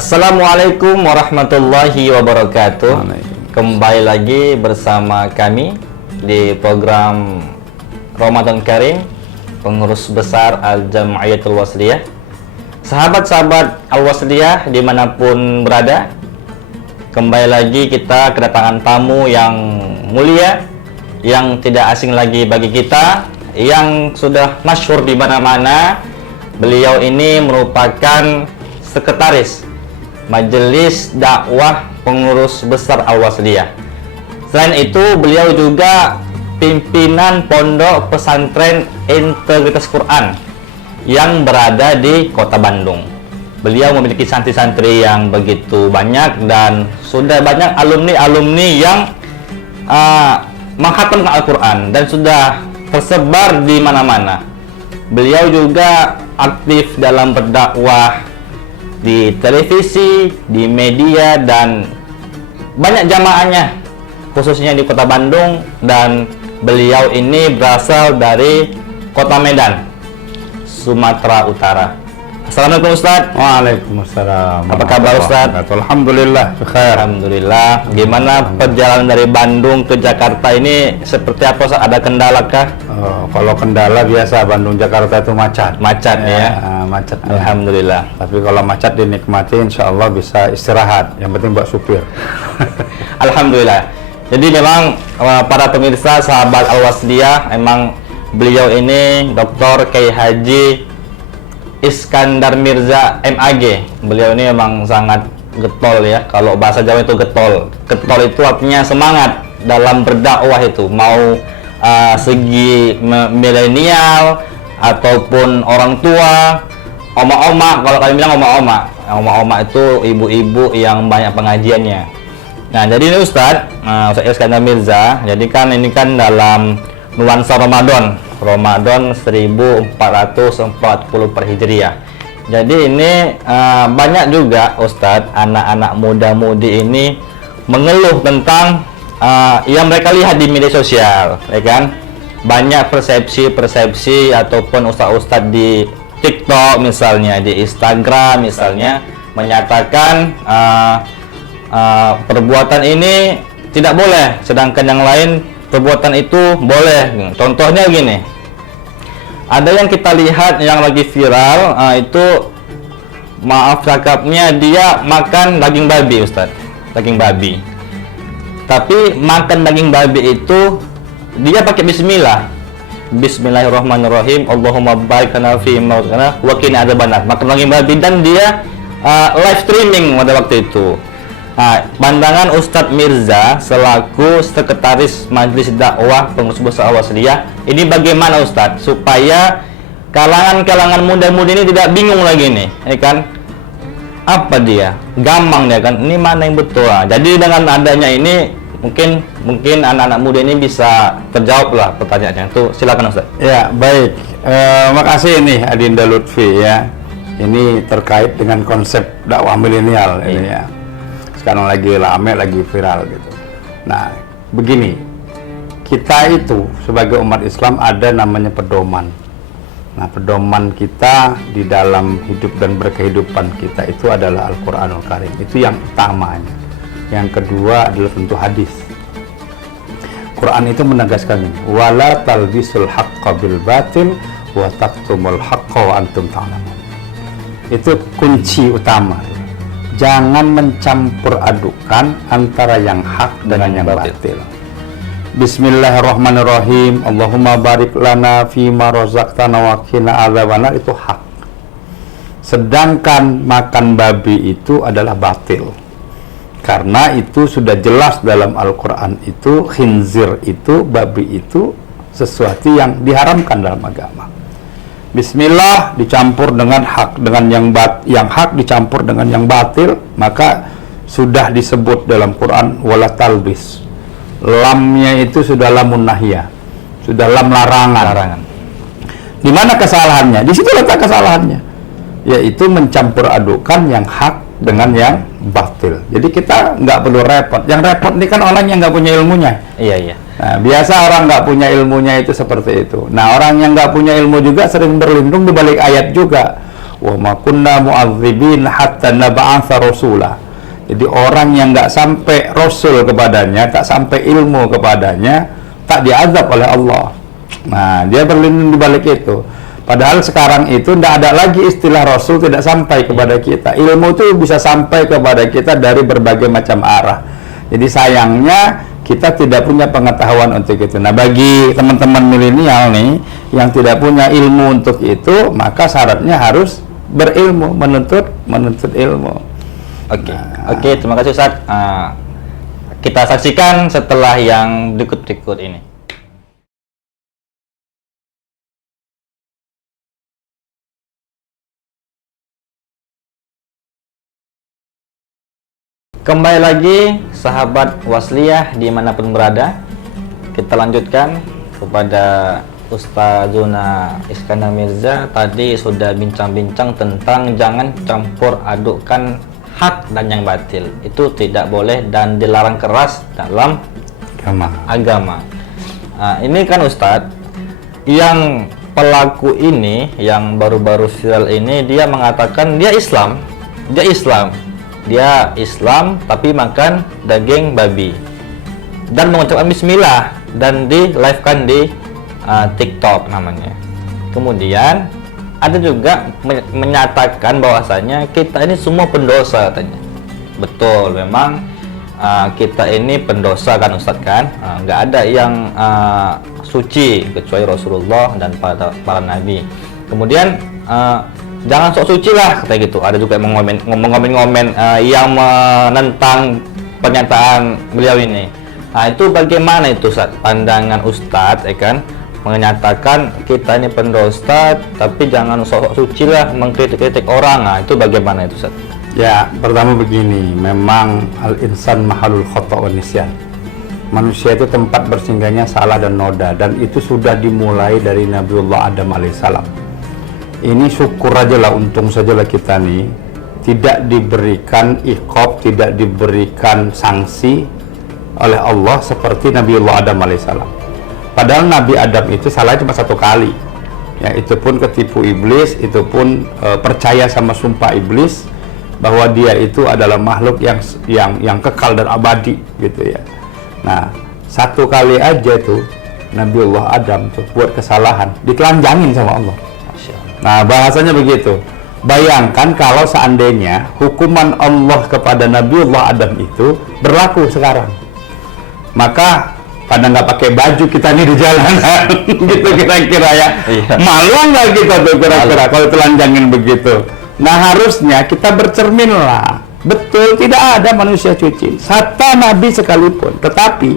Assalamualaikum warahmatullahi wabarakatuh. Kembali lagi bersama kami di program Ramadan Karim, pengurus besar Al-Jam'iyatul Wasliyah. Sahabat-sahabat Al-Wasliyah dimanapun berada, kembali lagi kita kedatangan tamu yang mulia, yang tidak asing lagi bagi kita, yang sudah masyhur di mana-mana. Beliau ini merupakan sekretaris Majelis Dakwah Pengurus Besar Al-Wasliyah. Selain itu, beliau juga pimpinan Pondok Pesantren Integritas Quran yang berada di Kota Bandung. Beliau memiliki santri-santri yang begitu banyak dan sudah banyak alumni-alumni yang menghatamkan Al-Quran dan sudah tersebar di mana-mana. Beliau juga aktif dalam berdakwah di televisi, di media, dan banyak jamaahnya khususnya di Kota Bandung. Dan beliau ini berasal dari Kota Medan, Sumatera Utara. Assalamualaikum Ustaz. Waalaikumsalam. Apa kabar Ustaz? Alhamdulillah, khair. Alhamdulillah. Gimana perjalanan dari Bandung ke Jakarta ini, seperti apa Ustaz? Ada kendala kah? Kalau kendala biasa, Bandung Jakarta itu macet. Macet ya? Macet. Alhamdulillah. Tapi kalau macet dinikmati, insya Allah bisa istirahat. Yang penting buat supir. Alhamdulillah. Jadi memang para pemirsa sahabat Al-Wasliyah, memang beliau ini Dr. Kiai Haji Iskandar Mirza MAG. Beliau ini memang sangat getol ya. Kalau bahasa Jawa itu getol. Getol itu artinya semangat dalam berdakwah itu. Mau segi milenial ataupun orang tua, oma-oma. Kalau kalian bilang oma-oma. Oma-oma itu ibu-ibu yang banyak pengajiannya. Nah, jadi ini Ustadz Iskandar Mirza. Jadi kan ini kan dalam nuansa Ramadan 1440 per Hijriah. Jadi ini banyak juga Ustadz anak-anak muda-mudi ini mengeluh tentang yang mereka lihat di media sosial, ya kan? Banyak persepsi ataupun ustadz-ustadz di TikTok misalnya, di Instagram misalnya, menyatakan perbuatan ini tidak boleh, sedangkan yang lain perbuatan itu boleh. Contohnya gini, ada yang kita lihat yang lagi viral, itu maaf cakapnya, dia makan daging babi Ustadz, daging babi. Tapi makan daging babi itu dia pakai bismillah, Bismillahirrahmanirrahim, Allahumma barik lana fi ma razaqtana wa qina adzabannar. Makan daging babi dan dia live streaming pada waktu itu. Nah, pandangan Ustadz Mirza selaku sekretaris Majelis Dakwah Pengurus Besar Al-Wasliyah, ini bagaimana Ustadz supaya kalangan-kalangan muda-mudi ini tidak bingung lagi nih, ya kan? Apa dia? Gampang dia kan? Ini mana yang betul? Jadi dengan adanya ini mungkin anak-anak muda ini bisa terjawab lah pertanyaannya. Itu silakan Ustadz. Ya, baik. Makasih nih Adinda Lutfi ya. Ini terkait dengan konsep dakwah milenial ini ya. Sekarang lagi rame, lagi viral gitu. Nah, begini, kita itu sebagai umat Islam ada namanya pedoman. Nah, pedoman kita di dalam hidup dan berkehidupan kita itu adalah Al-Quranul Karim. Itu yang utamanya. Yang kedua adalah tentu hadis. Quran itu menegaskan ini, wala talbisul haqqa bil batil wa taktumul haqqa wa antum ta'lamun. Itu kunci utama. Jangan mencampur adukan antara yang hak dengan yang batil. Bismillahirrahmanirrahim. Allahumma barik lana fima razaqtana wa qina adzabannar, itu hak. Sedangkan makan babi itu adalah batil. Karena itu sudah jelas dalam Al-Quran itu khinzir itu, babi itu sesuatu yang diharamkan dalam agama. Bismillah dicampur dengan hak, dengan yang hak dicampur dengan yang batil, maka sudah disebut dalam Quran wala talbis. Lamnya itu sudah lamun nahya, sudah lam larangan. Di mana kesalahannya? Di situ letak kesalahannya, yaitu mencampur adukan yang hak dengan yang batil. Jadi kita nggak perlu repot. Yang repot ini kan orang yang nggak punya ilmunya. Iya. Nah, biasa orang nggak punya ilmunya itu seperti itu. Nah, orang yang nggak punya ilmu juga sering berlindung di balik ayat juga. wa ma kunna mu'adzibin hatta nab'atsa rasula. Jadi orang yang nggak sampai rasul kepadanya, tak sampai ilmu kepadanya, tak diazab oleh Allah. Nah, dia berlindung di balik itu. Padahal sekarang itu tidak ada lagi istilah rasul tidak sampai kepada kita. Ilmu itu bisa sampai kepada kita dari berbagai macam arah. Jadi sayangnya kita tidak punya pengetahuan untuk itu. Nah, bagi teman-teman milenial nih yang tidak punya ilmu untuk itu, maka syaratnya harus berilmu, menuntut ilmu. Oke, terima kasih Ustaz. Kita saksikan setelah yang berikut ini. Kembali lagi sahabat Wasliyah dimanapun berada, kita lanjutkan kepada Ustazuna Iskandar Mirza. Tadi sudah bincang-bincang tentang jangan campur adukkan hak dan yang batil. Itu tidak boleh dan dilarang keras dalam agama. Nah, ini kan Ustadz, yang pelaku ini yang baru-baru viral ini, dia mengatakan dia Islam tapi makan daging babi dan mengucapkan bismillah dan di live kan di TikTok namanya. Kemudian ada juga menyatakan bahwasanya kita ini semua pendosa katanya. Betul, memang kita ini pendosa kan Ustadz kan. Nggak ada yang suci kecuali Rasulullah dan para nabi. Kemudian jangan sok suci lah katanya gitu. Ada juga yang mengomen yang menentang pernyataan beliau ini. Nah, itu bagaimana itu Ustadz? Pandangan Ustadz ya kan, menyatakan kita ini pendosa tapi jangan sok suci lah mengkritik orang. Nah, itu bagaimana itu Ustaz? Ya, pertama begini, memang al-insan mahalul khata' wa nisyan. Manusia itu tempat bersinggahnya salah dan noda, dan itu sudah dimulai dari Nabiullah Adam alaihissalam. Ini syukur aja lah, untung sajalah kita nih tidak diberikan iqab, tidak diberikan sanksi oleh Allah seperti Nabiullah Adam alaihissalam. Padahal Nabi Adam itu salah cuma satu kali, ya itu pun ketipu iblis, itu pun percaya sama sumpah iblis bahwa dia itu adalah makhluk yang kekal dan abadi gitu ya. Nah, satu kali aja tuh Nabiullah Adam tuh buat kesalahan ditelanjangin sama Allah. Nah, bahasanya begitu. Bayangkan kalau seandainya hukuman Allah kepada Nabiullah Adam itu berlaku sekarang, maka pada nggak pakai baju kita nih di jalanan gitu kira-kira ya. Malu nggak kita tuh kira-kira kalau telanjangin begitu. Nah, harusnya kita bercermin lah. Betul, tidak ada manusia suci, hatta Nabi sekalipun. Tetapi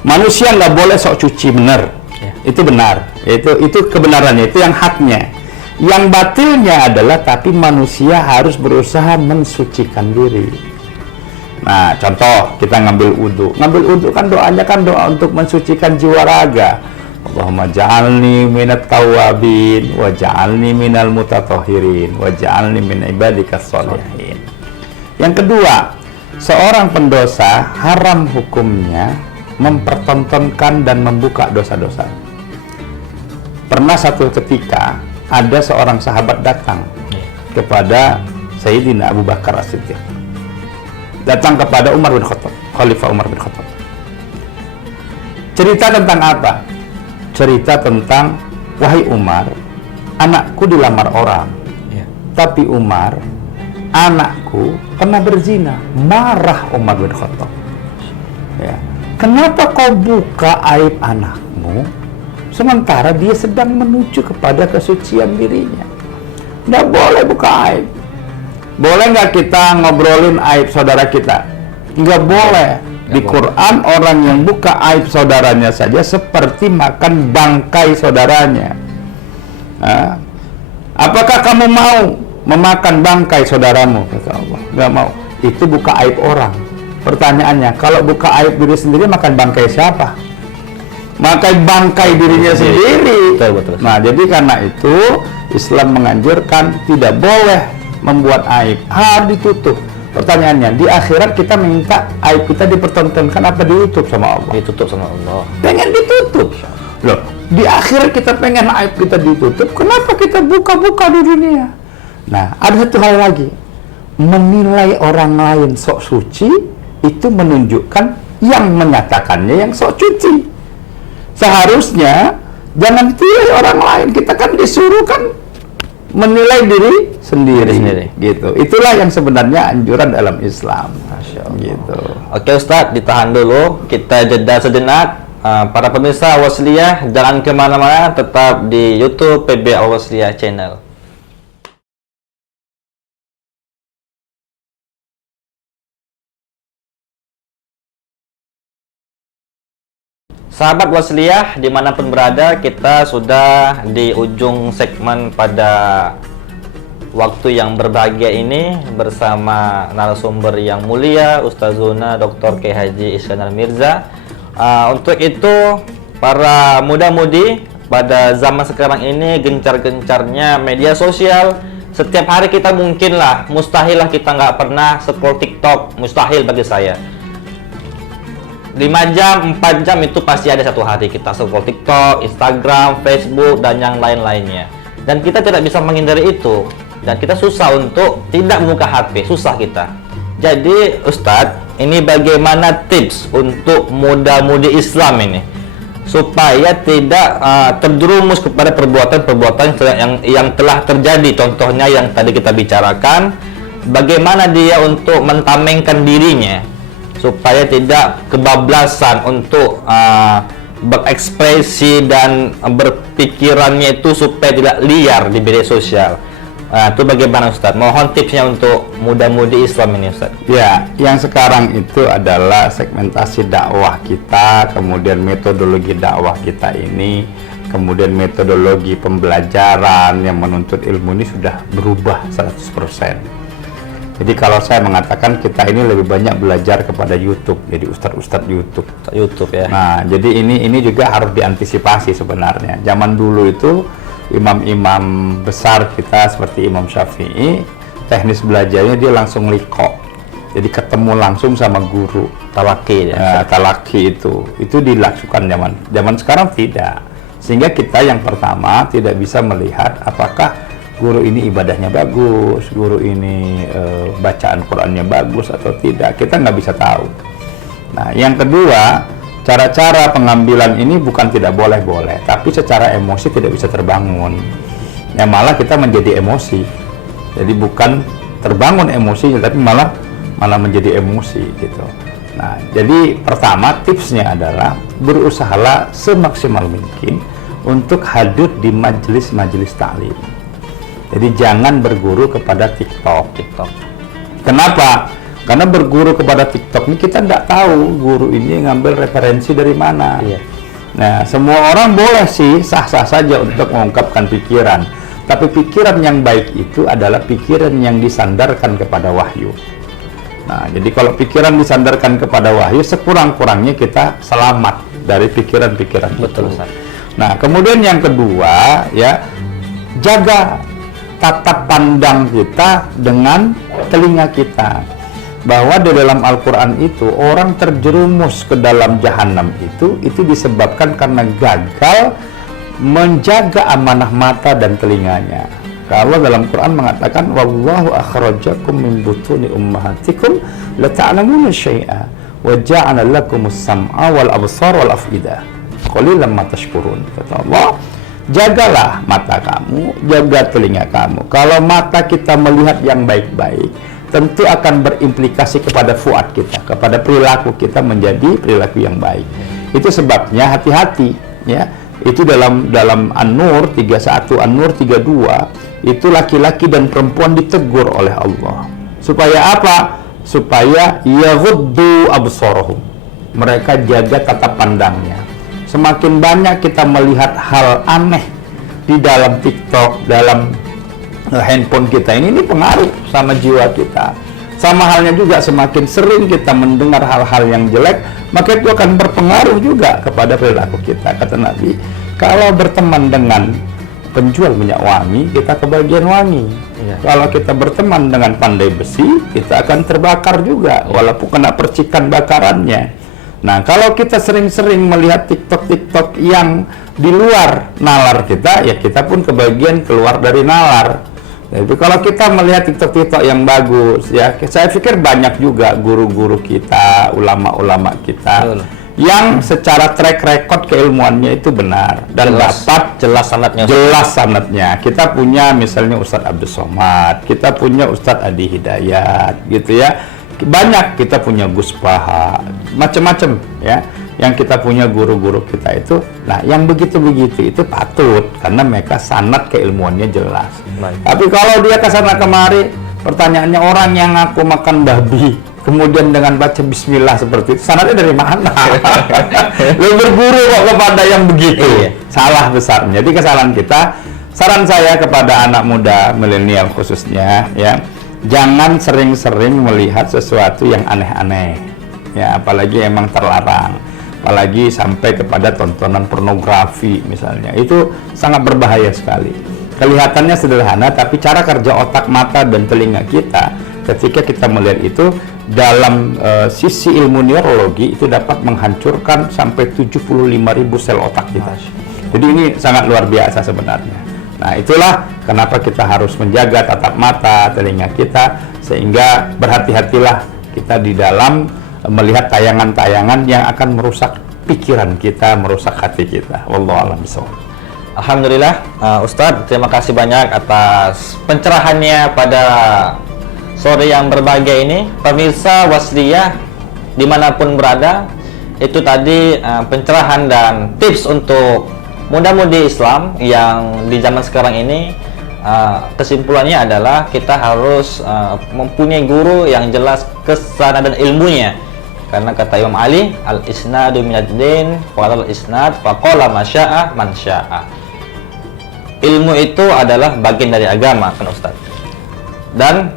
manusia nggak boleh sok suci, benar ya. Itu benar, itu kebenarannya, itu yang haknya. Yang batilnya adalah tapi manusia harus berusaha mensucikan diri. Nah, contoh kita ngambil wudhu kan doanya kan doa untuk mensucikan jiwa raga. Allahumma ja'alni minat tawabin wa ja'alni minal mutatahhirin wa ja'alni min ibadikas sholihin. Yang kedua, seorang pendosa haram hukumnya mempertontonkan dan membuka dosa-dosa. Pernah satu ketika ada seorang sahabat datang kepada Sayyidina Abu Bakar As-Siddiq, datang kepada Umar bin Khattab, Khalifah Umar bin Khattab. Cerita tentang apa? Cerita tentang, wahai Umar, anakku dilamar orang, tapi Umar, anakku pernah berzina. Marah Umar bin Khattab. Ya. Kenapa kau buka aib anakmu, sementara dia sedang menuju kepada kesucian dirinya? Nggak boleh buka aib. Boleh nggak kita ngobrolin aib saudara kita? Nggak boleh. Di Quran, orang yang buka aib saudaranya saja seperti makan bangkai saudaranya. Nah, apakah kamu mau memakan bangkai saudaramu? Kata Allah, nggak mau. Itu buka aib orang. Pertanyaannya, kalau buka aib diri sendiri, makan bangkai siapa? Makan bangkai dirinya sendiri. Betul. Nah, jadi karena itu Islam menganjurkan tidak boleh membuat aib, harus ditutup. Pertanyaannya, di akhirat kita minta aib kita dipertontonkan apa ditutup sama Allah? Ditutup sama Allah. Pengen ditutup. Loh, Di akhirat kita pengen aib kita ditutup, kenapa kita buka-buka di dunia? Nah, ada satu hal lagi. Menilai orang lain sok suci, itu menunjukkan yang menyatakannya yang sok suci. Seharusnya, jangan menilai orang lain. Kita kan disuruh kan menilai diri sendiri. Gitu. Itulah yang sebenarnya anjuran dalam Islam. Masya Allah. Gitu. Oke Ustadz, ditahan dulu. Kita jeda sejenak. Para pemirsa Al-Wasliyah, jangan kemana-mana, tetap di YouTube PB Al-Wasliyah Channel. Sahabat Wasliyah, dimanapun berada, kita sudah di ujung segmen pada waktu yang berbahagia ini bersama narasumber yang mulia, Ustazuna Dr. Kiai Haji Iskandar Mirza. Untuk itu, para muda-mudi pada zaman sekarang ini gencar-gencarnya media sosial. Setiap hari kita mustahil lah kita nggak pernah scroll TikTok, mustahil bagi saya. 5 jam, 4 jam itu pasti ada satu hari kita scroll TikTok, Instagram, Facebook, dan yang lain-lainnya. Dan kita tidak bisa menghindari itu. Dan kita susah untuk tidak membuka HP, susah kita. Jadi Ustadz, ini bagaimana tips untuk muda-mudi Islam ini supaya tidak terjerumus kepada perbuatan-perbuatan yang telah terjadi. Contohnya yang tadi kita bicarakan, bagaimana dia untuk mentamengkan dirinya supaya tidak kebablasan untuk berekspresi dan berpikirannya itu supaya tidak liar di media sosial. Itu bagaimana Ustadz? Mohon tipsnya untuk muda-mudi Islam ini Ustadz. Ya, yang sekarang itu adalah segmentasi dakwah kita, kemudian metodologi dakwah kita ini, kemudian metodologi pembelajaran yang menuntut ilmu ini sudah berubah 100%. Jadi kalau saya mengatakan kita ini lebih banyak belajar kepada YouTube, jadi ustadz-ustadz YouTube ya. Nah, jadi ini juga harus diantisipasi sebenarnya. Zaman dulu itu imam-imam besar kita seperti Imam Syafi'i, teknis belajarnya dia langsung liko, jadi ketemu langsung sama guru. Talaki ya. Talaki itu dilakukan zaman sekarang tidak, sehingga kita yang pertama tidak bisa melihat apakah guru ini ibadahnya bagus, guru ini bacaan Qurannya bagus atau tidak, kita nggak bisa tahu. Nah, yang kedua, cara-cara pengambilan ini bukan tidak boleh-boleh, tapi secara emosi tidak bisa terbangun. Ya malah kita menjadi emosi. Jadi bukan terbangun emosinya, tapi malah menjadi emosi gitu. Nah, jadi pertama tipsnya adalah berusahalah semaksimal mungkin untuk hadir di majelis-majelis taklim. Jadi jangan berguru kepada TikTok. Kenapa? Karena berguru kepada TikTok ini kita tidak tahu guru ini ngambil referensi dari mana. Iya. Nah, semua orang boleh sih sah-sah saja untuk mengungkapkan pikiran. Tapi pikiran yang baik itu adalah pikiran yang disandarkan kepada wahyu. Nah, jadi kalau pikiran disandarkan kepada wahyu, sekurang-kurangnya kita selamat dari pikiran-pikiran itu. Betul, Ustaz. Nah, kemudian yang kedua, ya, jaga tatap pandang kita dengan telinga kita. Bahwa di dalam Al-Quran itu orang terjerumus ke dalam jahanam itu disebabkan karena gagal menjaga amanah mata dan telinganya. Kalau dalam Quran mengatakan wallahu akhrajakum min butuni ummahatikum la ta'lamuna syai'a wa ja'ala lakumus sam'a wal absar wal af'idah qalilan ma tashkurun. Kata Allah, jagalah mata kamu, jaga telinga kamu. Kalau mata kita melihat yang baik-baik, tentu akan berimplikasi kepada fuad kita, kepada perilaku kita menjadi perilaku yang baik. Itu sebabnya hati-hati, ya. Itu dalam An-Nur 31, An-Nur 32, itu laki-laki dan perempuan ditegur oleh Allah. Supaya apa? Supaya yaghuddu absarahum. Mereka jaga tatap pandangnya. Semakin banyak kita melihat hal aneh di dalam TikTok, dalam handphone kita ini pengaruh sama jiwa kita. Sama halnya juga semakin sering kita mendengar hal-hal yang jelek, maka itu akan berpengaruh juga kepada perilaku kita. Kata Nabi, kalau berteman dengan penjual minyak wangi, kita kebagian wangi. Ya. Kalau kita berteman dengan pandai besi, kita akan terbakar juga, walaupun kena percikan bakarannya. Nah, kalau kita sering-sering melihat TikTok yang di luar nalar kita, ya kita pun kebagian keluar dari nalar. Jadi kalau kita melihat TikTok yang bagus, ya saya pikir banyak juga guru-guru kita, ulama-ulama kita, Betul. yang secara track record keilmuannya itu benar dan dapat jelas sanadnya. jelas sanadnya. Kita punya misalnya Ustadz Abdul Somad, kita punya Ustadz Adi Hidayat, gitu ya. Banyak, kita punya Gus Baha, macam-macam ya. Yang kita punya guru-guru kita itu, nah yang begitu-begitu itu patut karena mereka sanad keilmuannya jelas. Baik. Tapi kalau dia ke sana kemari, pertanyaannya orang yang ngaku makan babi, kemudian dengan baca Bismillah seperti itu, sanadnya dari mana? Lu berguru kok kepada yang begitu? Iya. Salah besar. Jadi kesalahan kita. Saran saya kepada anak muda milenial khususnya, ya, jangan sering-sering melihat sesuatu yang aneh-aneh, ya, apalagi emang terlarang, apalagi sampai kepada tontonan pornografi misalnya, itu sangat berbahaya sekali. Kelihatannya sederhana, tapi cara kerja otak, mata, dan telinga kita ketika kita melihat itu dalam sisi ilmu neurologi itu dapat menghancurkan sampai 75.000 sel otak kita. Jadi ini sangat luar biasa sebenarnya. Nah, itulah kenapa kita harus menjaga tatap mata, telinga kita, sehingga berhati-hatilah kita di dalam melihat tayangan-tayangan yang akan merusak pikiran kita, merusak hati kita. Wallahu a'lam bishawab. Alhamdulillah, Ustadz, terima kasih banyak atas pencerahannya pada sore yang berbahagia ini. Pemirsa Wasliyah dimanapun berada, itu tadi pencerahan dan tips untuk muda-mudi Islam yang di zaman sekarang ini. Kesimpulannya adalah kita harus mempunyai guru yang jelas kesana dan ilmunya, karena kata Imam Ali, al-isnadu minad-din, qala al-isnad faqala masya'a man sya'a. Ilmu itu adalah bagian dari agama, kan Ustaz. Dan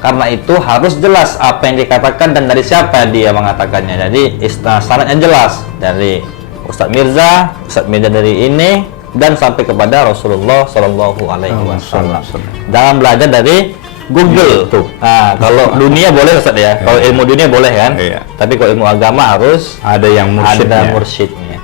karena itu harus jelas apa yang dikatakan dan dari siapa dia mengatakannya. Jadi sanadnya jelas dari Ustadz Mirza dari ini dan sampai kepada Rasulullah Shallallahu Alaihi Wasallam. Jangan belajar dari Google tuh. Nah, kalau dunia boleh Ustadz ya. Kalau ilmu dunia boleh kan. Iya. Tapi kalau ilmu agama harus Ada yang mursyidnya. ada mursyidnya.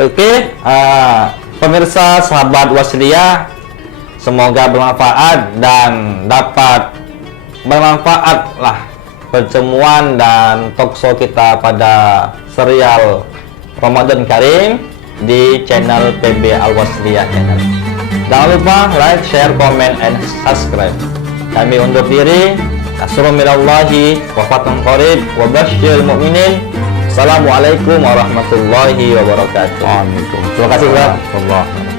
Oke, pemirsa sahabat Wasliyah, semoga bermanfaat dan dapat bermanfaat lah pertemuan dan talkshow kita pada serial Ramadan Karim di channel PB Al Wasliyah Channel. Jangan lupa like, share, comment, and subscribe. Kami undur diri. Assalamualaikum warahmatullahi wabarakatuh. Mu'minin. Assalamualaikum warahmatullahi wabarakatuh. Waalaikumsalam. Terima kasih, Pak.